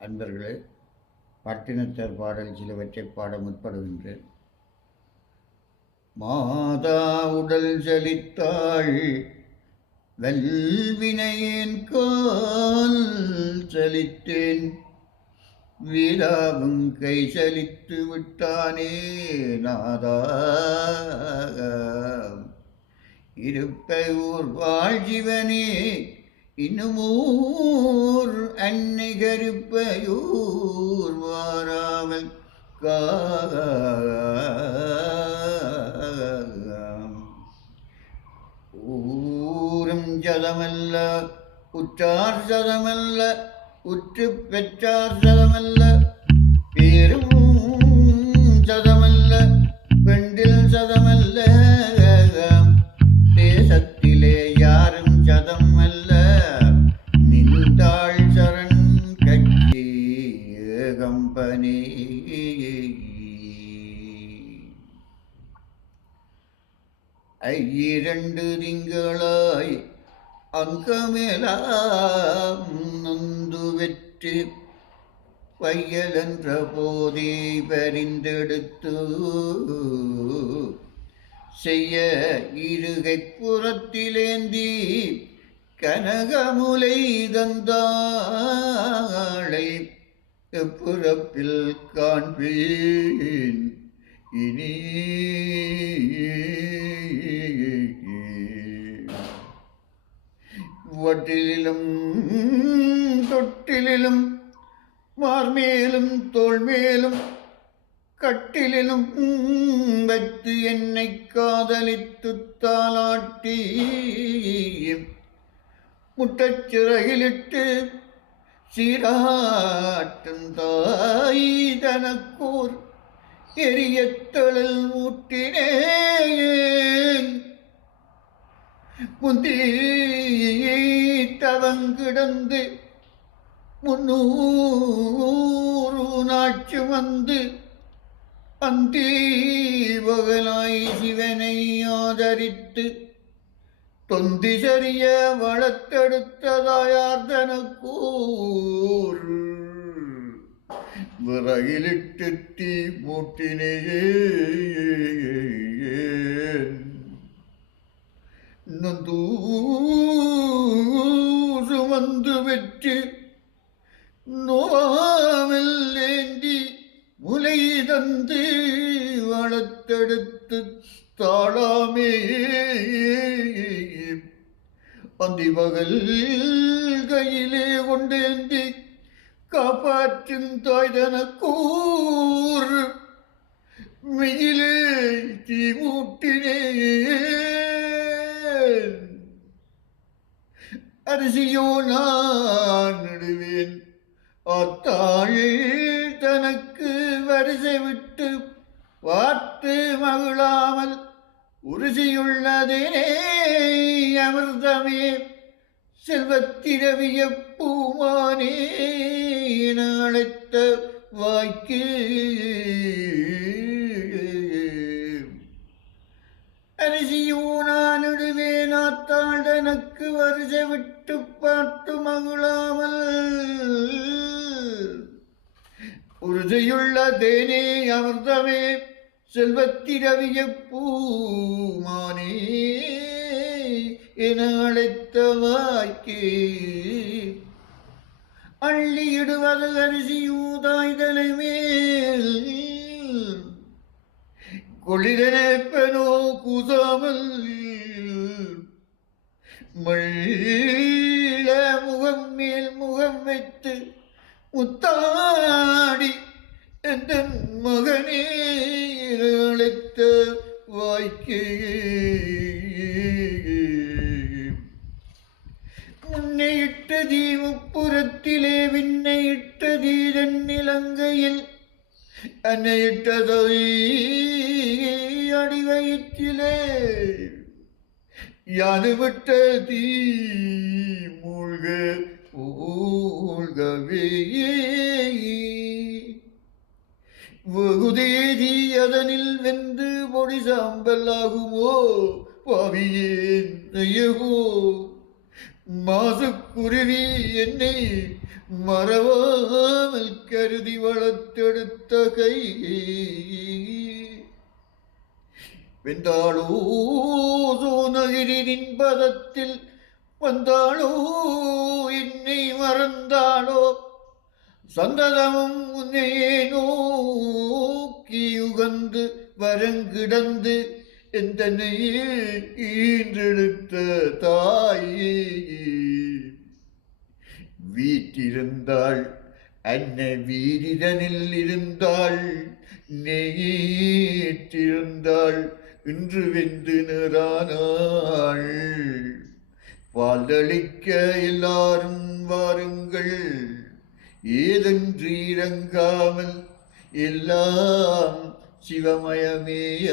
அன்பர்களே பட்டினத்தர் பாடல் சிலவற்றை பாட முற்படுகின்றேன் மாதா உடல் செலித்தாள் வல்வினையேன் கால் செலித்தேன் வீராவும் கை செலித்து விட்டானே நாதா. இருப்பை ஊர் வாழ்ஜிவனே இன்னுமூர் அன்னிகரிப்பையூர் வாராமல் காம் ஊரும் ஜதமல்ல உற்றார் சதமல்ல உற்று பெற்றார் சதமல்ல பேரும் சதமல்ல பெண்டில் சதமல்ல ஐயிரண்டு திங்களாய் அங்கமேலாம் நொந்து வெற்றி பையலென்ற போதே பரிந்தெடுத்து செய்ய இருகை புறத்திலேந்தி கனகமுலை தந்தாளை எப்புறப்பில் காண்பேன்? இனி வட்டிலும் தொட்டிலும் மார்மேலும் தோல்மேலும் கட்டிலும் வைத்து என்னை காதலித்து தாளாட்டி முட்டச்சிறகிலிட்டு சீராட்டும் தாய் தனக்கூர் எரியத்தழல் ஊட்டினேன் முந்தி தவங்கிடந்து முன்னூறு நாட்சி வந்து அந்தி பகலாய் சிவனை ஆதரித்து தொந்தி சரிய வளர்த்தெடுத்ததாயார் தனக்கூர் விறகிலிட்டு தீ மூட்டினேயே நந்தூறு வந்து வெற்றி நோவில் ஏந்தி முலை தந்து வளர்த்தெடுத்து தாழாமே அந்திமகள் கையிலே கொண்டேந்தி காப்பாற்றும் தாய்தனக்கூர் மெயிலே தீ மூட்டினேன் அரிசியோ நான் நடுவேன் அத்தாள் தனக்கு வரிசை விட்டு பார்த்து மகிழாமல் உறுதியுள்ளதேனே அமிர்தமே. செல்வத்திரவிய பூமானே அழைத்த வாய்க்கு அரிசியோ நான் இடுவேன் ஆத்தாள் எனக்கு வரிசை விட்டு பார்த்து மகிழாமல் உறுதியுள்ள தேனே அமிர்தமே செல்வத்திரவிய பூ வாய்க்கே அள்ளியிடுவது அரிசியூதாய்தலை மேல் கொளிரனேப்பனோ கூசாமல். மள்ள முகம் மேல் முகம் வைத்து முத்தாடி எந்த மகனே அழைத்த வாய்க்கு. விண்ணை இட்ட உப்புறத்திலே விண்ணை இட்ட தீரன் நிலங்கையில் அன்னையிட்டதை அடிவயிற்றிலே. யாது விட்ட தீ மூழ்க ஊழ்கவே. வெகுதேதி அதனில் வெந்து பொடி சாம்பலாகுமோ பவியே நெய்யகோ. மாசுக்குருவி என்னை மறவாமல் கருதி வளர்த்தெடுத்த கை. வெந்தாளோ சோனகிரின் பதத்தில் வந்தாளோ என்னை மறந்தாளோ சந்ததமும் உன்னையே நோக்கி உகந்து வரங்கிடந்து எந்தனையே ஈன்றெடுத்த தாயே? வீட்டிருந்தாள் அன்ன வீரிதனில் இருந்தாள் நெய்த்திருந்தாள் இன்று வெந்து நிறானாள். வாழ்தளிக்க எல்லாரும் வாருங்கள் ஏதென்று இறங்காமல் எல்லாம் ശിവമയമേയ